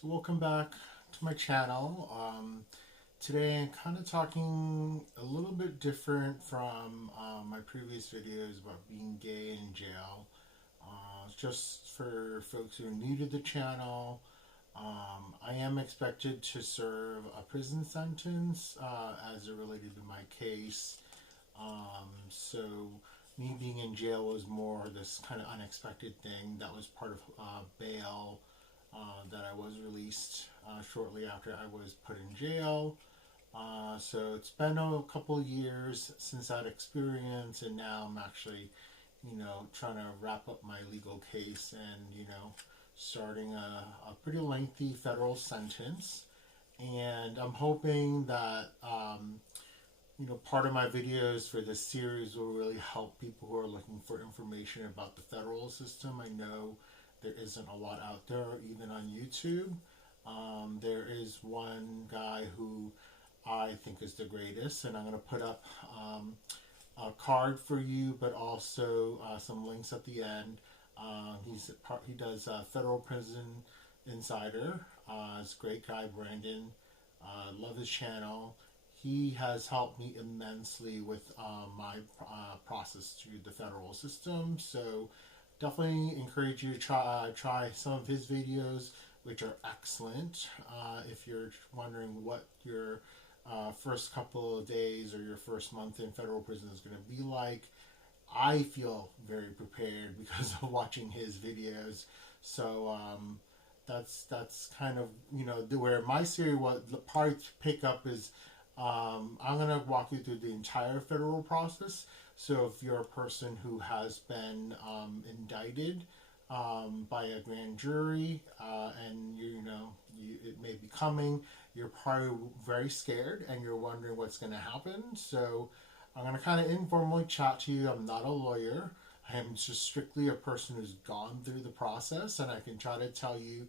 So welcome back to my channel. Today I'm kind of talking a little bit different from my previous videos about being gay in jail. Just for folks who are new to the channel, I am expected to serve a prison sentence as it related to my case. So me being in jail was more this kind of unexpected thing that was part of bail that I was released shortly after I was put in jail. So it's been a couple of years since that experience, and now I'm actually, trying to wrap up my legal case and, starting a pretty lengthy federal sentence. And I'm hoping that, part of my videos for this series will really help people who are looking for information about the federal system. I know there isn't a lot out there, even on YouTube. There is one guy who I think is the greatest, and I'm going to put up a card for you, but also some links at the end. He does Federal Prison Insider. It's a great guy, Brandon. Love his channel. He has helped me immensely with my process through the federal system. So definitely encourage you to try some of his videos, which are excellent. If you're wondering what your first couple of days or your first month in federal prison is going to be like, I feel very prepared because of watching his videos. So that's kind of where my series was. The part to pick up is I'm going to walk you through the entire federal process. So if you're a person who has been indicted by a grand jury and it may be coming, you're probably very scared and you're wondering what's going to happen. So I'm going to kind of informally chat to you. I'm not a lawyer. I am just strictly a person who's gone through the process, and I can try to tell you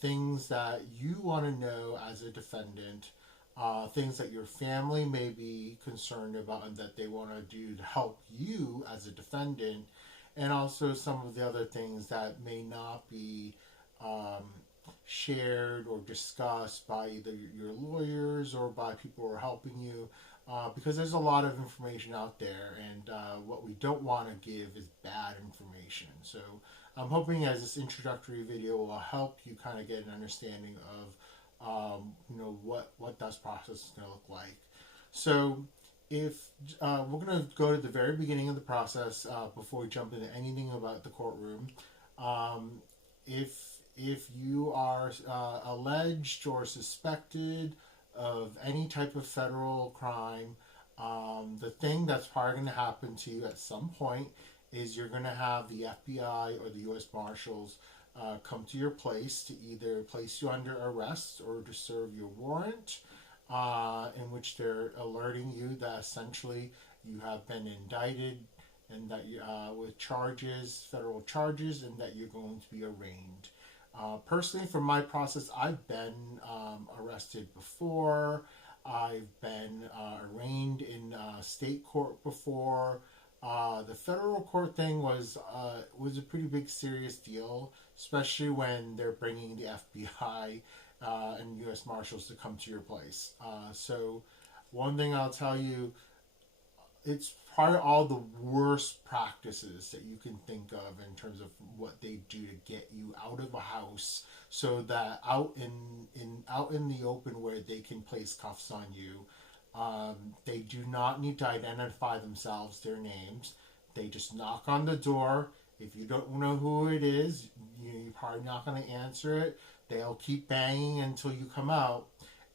things that you want to know as a defendant, things that your family may be concerned about and that they want to do to help you as a defendant, and also some of the other things that may not be shared or discussed by either your lawyers or by people who are helping you, because there's a lot of information out there, and what we don't want to give is bad information. So I'm hoping as this introductory video will help you kind of get an understanding of what that process is going to look like. So if we're going to go to the very beginning of the process before we jump into anything about the courtroom. If you are alleged or suspected of any type of federal crime, the thing that's probably going to happen to you at some point is you're going to have the FBI or the U.S. Marshals come to your place to either place you under arrest or to serve your warrant, in which they're alerting you that essentially you have been indicted and that you with charges, federal charges, and that you're going to be arraigned. Personally, for my process, I've been arrested before. I've been arraigned in state court before. The federal court thing was a pretty big, serious deal, especially when they're bringing the FBI and U.S. Marshals to come to your place. So one thing I'll tell you, it's probably all the worst practices that you can think of in terms of what they do to get you out of a house, so that out in the open where they can place cuffs on you. They do not need to identify themselves, their names. They just knock on the door. If you don't know who it is, you're probably not going to answer it. They'll keep banging until you come out.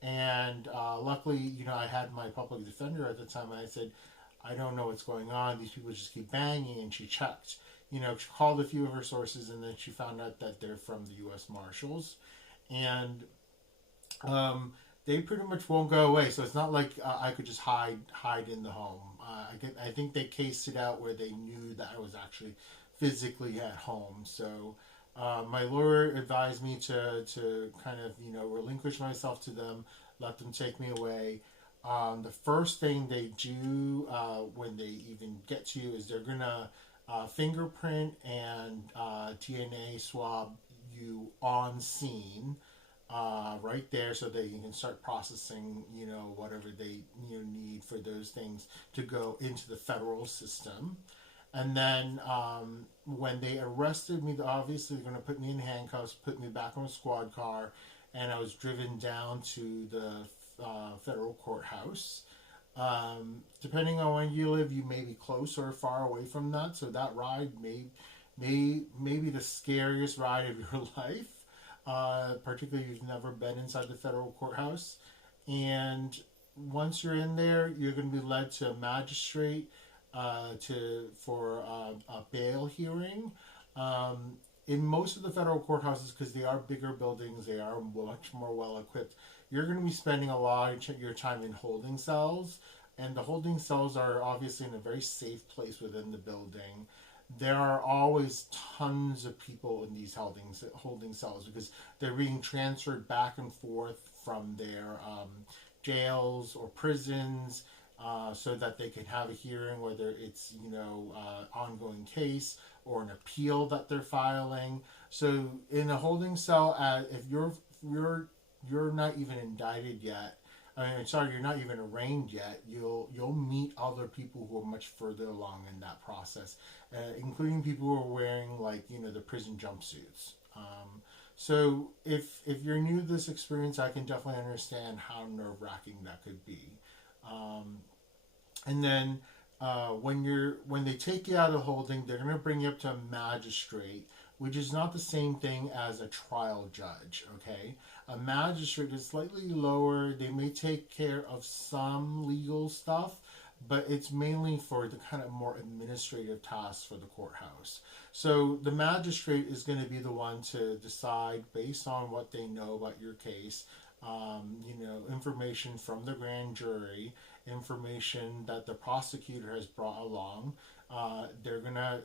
And luckily, I had my public defender at the time, and I said, I don't know what's going on. These people just keep banging. And she checked. She called a few of her sources, and then she found out that they're from the U.S. Marshals. And they pretty much won't go away. So it's not like I could just hide in the home. I think they cased it out where they knew that I was actually physically at home. So my lawyer advised me to kind of relinquish myself to them, let them take me away. The first thing they do when they even get to you is they're gonna fingerprint and DNA swab you on scene right there so that you can start processing, whatever they need for those things to go into the federal system. And then when they arrested me, obviously they're going to put me in handcuffs, put me back on a squad car, and I was driven down to the federal courthouse. Depending on where you live, you may be close or far away from that. So that ride may be the scariest ride of your life, particularly if you've never been inside the federal courthouse. And once you're in there, you're going to be led to a magistrate for a bail hearing. In most of the federal courthouses, because they are bigger buildings, they are much more well equipped. You're going to be spending a lot of your time in holding cells, and the holding cells are obviously in a very safe place within the building. There are always tons of people in these holding cells because they're being transferred back and forth from their jails or prisons, so that they can have a hearing, whether it's ongoing case or an appeal that they're filing. So in a holding cell, if you're not even indicted yet, you're not even arraigned yet, you'll meet other people who are much further along in that process, including people who are wearing the prison jumpsuits. So if you're new to this experience, I can definitely understand how nerve-wracking that could be. And then when they take you out of holding, they're going to bring you up to a magistrate, which is not the same thing as a trial judge, okay? A magistrate is slightly lower. They may take care of some legal stuff, but it's mainly for the kind of more administrative tasks for the courthouse. So the magistrate is going to be the one to decide based on what they know about your case, information from the grand jury, information that the prosecutor has brought along. They're gonna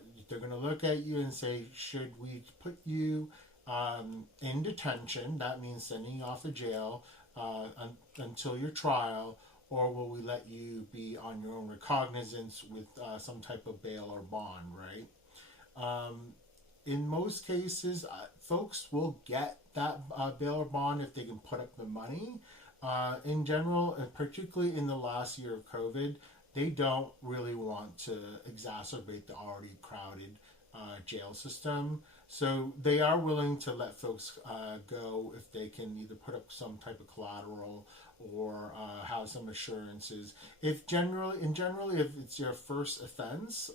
look at you and say, should we put you in detention? That means sending you off to jail until your trial, or will we let you be on your own recognizance with some type of bail or bond, right? In most cases, folks will get that bail or bond if they can put up the money. In general, and particularly in the last year of COVID, they don't really want to exacerbate the already crowded jail system. So they are willing to let folks go if they can either put up some type of collateral or have some assurances. If it's your first offense,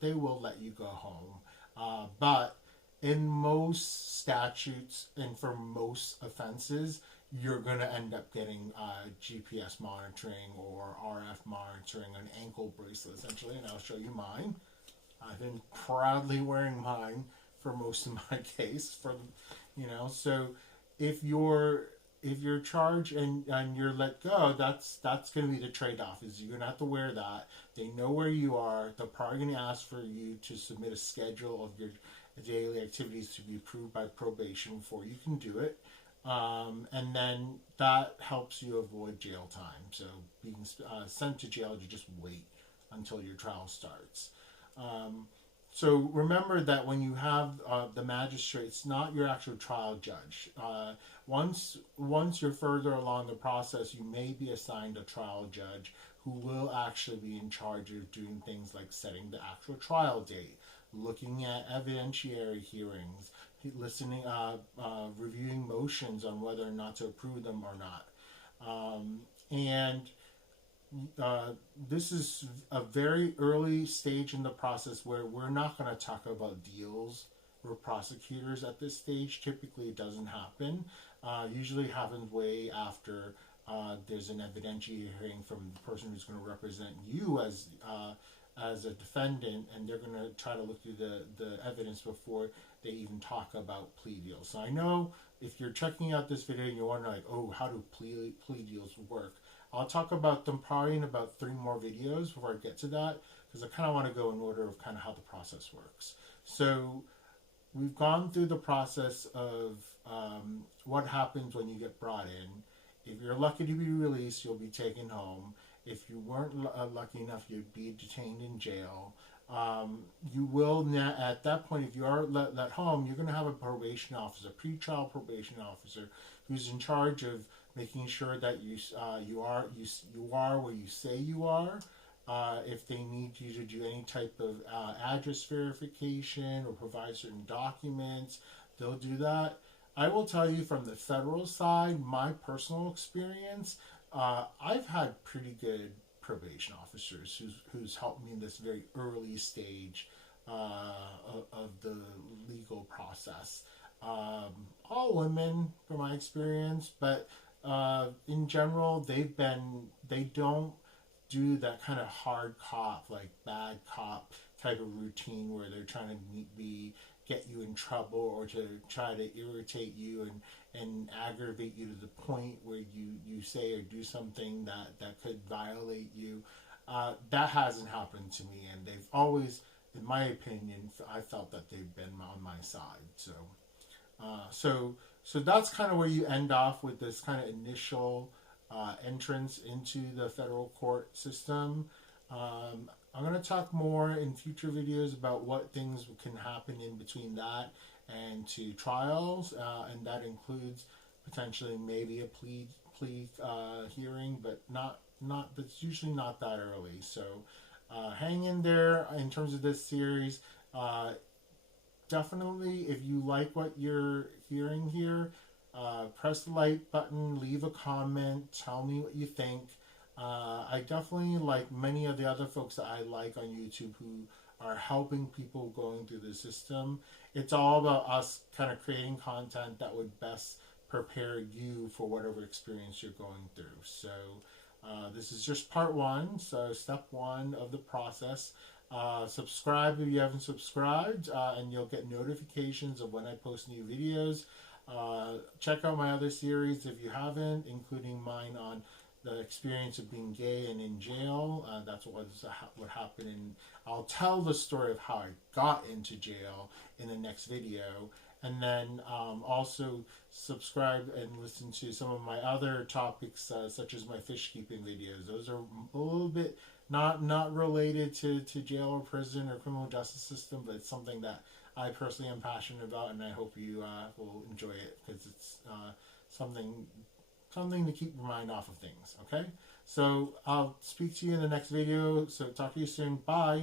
they will let you go home. But in most statutes and for most offenses, you're going to end up getting GPS monitoring or RF monitoring, an ankle bracelet essentially, and I'll show you mine. I've been proudly wearing mine for most of my case. So if you're charged and you're let go, that's going to be the trade-off. Is you're going to have to wear that. They know where you are. They're probably going to ask for you to submit a schedule of your daily activities to be approved by probation before you can do it. And then that helps you avoid jail time. So being sent to jail, you just wait until your trial starts. So remember that when you have the magistrate, it's not your actual trial judge. Once you're further along the process, you may be assigned a trial judge who will actually be in charge of doing things like setting the actual trial date, looking at evidentiary hearings, listening, reviewing motions on whether or not to approve them or not. This is a very early stage in the process where we're not going to talk about deals with prosecutors at this stage. Typically, it doesn't happen. Usually happens way after there's an evidentiary hearing from the person who's going to represent you as a defendant, and they're going to try to look through the evidence before they even talk about plea deals. So I know if you're checking out this video and you're wondering how do plea deals work? I'll talk about them probably in about 3 more videos before I get to that, because I kind of want to go in order of kind of how the process works. So we've gone through the process of what happens when you get brought in. If you're lucky to be released, you'll be taken home. If you weren't lucky enough, you'd be detained in jail. You will at that point, if you are let home, you're going to have a probation officer, pretrial probation officer, who's in charge of making sure that you are where you say you are. If they need you to do any type of address verification or provide certain documents, they'll do that. I will tell you from the federal side, my personal experience, I've had pretty good probation officers who's helped me in this very early stage of the legal process. All women, from my experience, but in general, they don't do that kind of hard cop, like bad cop type of routine where they're trying to be get you in trouble or to try to irritate you and aggravate you to the point where you say or do something that could violate you. That hasn't happened to me, and they've always, in my opinion, I felt that they've been on my side. So that's kind of where you end off with this kind of initial entrance into the federal court system. I'm going to talk more in future videos about what things can happen in between that and to trials, and that includes potentially maybe a plea hearing, but not that's usually not that early. So hang in there in terms of this series. Definitely, if you like what you're hearing here, press the like button, leave a comment, tell me what you think. I definitely, like many of the other folks that I like on YouTube who are helping people going through the system, it's all about us kind of creating content that would best prepare you for whatever experience you're going through. So this is just part one, so step one of the process. Subscribe if you haven't subscribed, and you'll get notifications of when I post new videos. Check out my other series if you haven't, including mine on the experience of being gay and in jail. That's what happened, and I'll tell the story of how I got into jail in the next video. And then also subscribe and listen to some of my other topics, such as my fish keeping videos. Those are a little bit not related to jail or prison or criminal justice system, but it's something that I personally am passionate about, and I hope you will enjoy it because it's something to keep your mind off of things. Okay, so I'll speak to you in the next video. So talk to you soon. Bye.